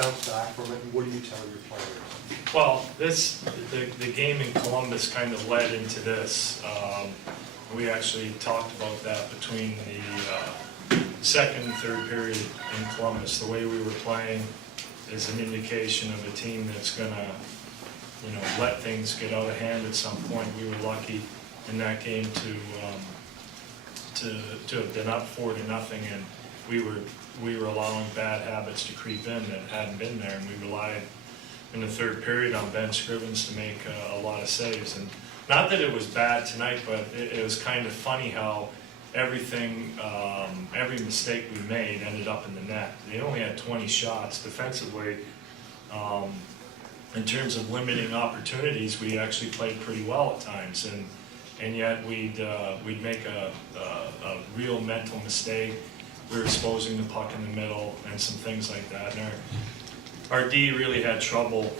bounce back from it, and what do you tell your players? Well, the game in Columbus kind of led into this. We actually talked about that between the second and third period in Columbus. The way we were playing is an indication of a team that's going to, let things get out of hand at some point. We were lucky in that game to have been up 4-0, and we were allowing bad habits to creep in that hadn't been there, and we relied in the third period on Ben Scrivens to make a lot of saves. And not that it was bad tonight, but it was kind of funny how everything, every mistake we made ended up in the net. They only had 20 shots defensively. In terms of limiting opportunities, we actually played pretty well at times, and yet we'd make a real mental mistake. We were exposing the puck in the middle and some things like that. And our D really had trouble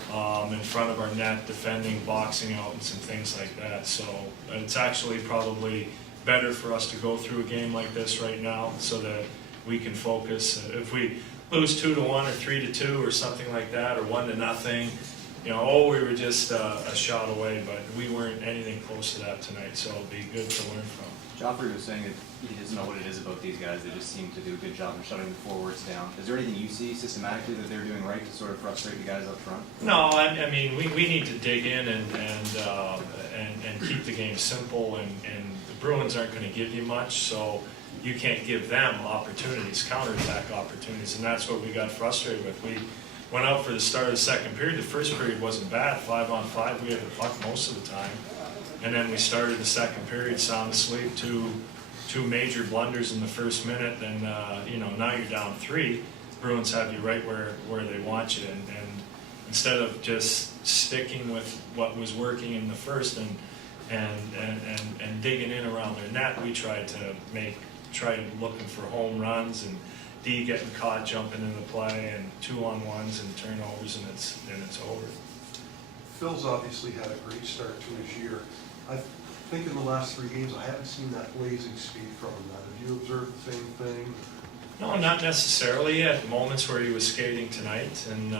in front of our net, defending, boxing out, and some things like that. So it's actually probably better for us to go through a game like this right now so that we can focus. If we lose 2-1 or 3-2 or something like that, or 1-0, we were just a shot away, but we weren't anything close to that tonight, so it'll be good to learn from. Joffrey was saying that he doesn't know what it is about these guys. They just seem to do a good job of shutting the forwards down. Is there anything you see systematically that they're doing right to sort of frustrate the guys up front? No, I mean, we need to dig in and keep the game simple, and the Bruins aren't going to give you much, so you can't give them opportunities, counterattack opportunities, and that's what we got frustrated with. We went out for the start of the second period. The first period wasn't bad, 5-on-5. We had the puck most of the time. And then we started the second period sound asleep, two major blunders in the first minute, and now you're down 3. Bruins have you right where they want you, and instead of just sticking with what was working in the first and digging in around their net, we tried looking for home runs and D getting caught jumping into play and 2-on-1s and turnovers, and it's over. Phil's obviously had a great start to his year. I think in the last 3 games, I haven't seen that blazing speed from him. Have you observed the same thing? No, not necessarily. He had moments where he was skating tonight, and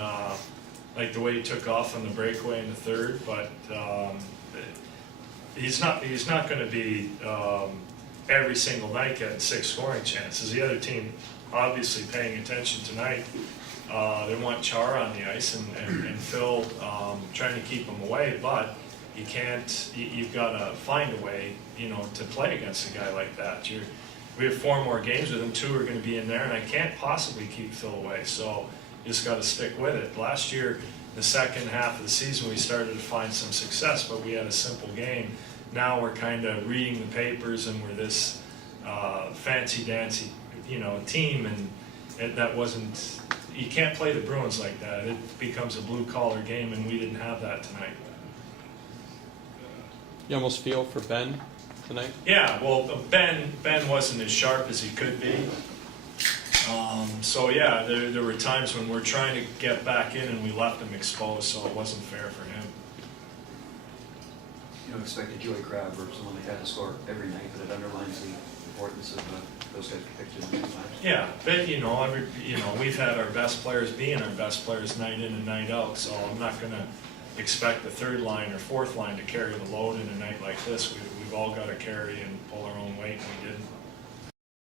like the way he took off on the breakaway in the third, but he's not going to be every single night getting 6 scoring chances. The other team obviously paying attention tonight. They want Chara on the ice and Phil trying to keep him away, but you can't. You've got to find a way, to play against a guy like that. We have 4 more games with him. 2 are going to be in there, and I can't possibly keep Phil away. So you just got to stick with it. Last year, the second half of the season, we started to find some success, but we had a simple game. Now we're kind of reading the papers, and we're this fancy-dancy, team, and that wasn't. You can't play the Bruins like that. It becomes a blue-collar game, and we didn't have that tonight. You almost feel for Ben tonight? Yeah, well, Ben wasn't as sharp as he could be. So, yeah, there were times when we're trying to get back in, and we left him exposed, so it wasn't fair for him. You don't expect a Joey Crabbe or someone like that to score every night, but it underlines the importance of those guys pictures and times. Yeah, but we've had our best players being our best players night in and night out, so I'm not going to expect the third line or fourth line to carry the load in a night like this. We've all got to carry and pull our own weight, and we didn't.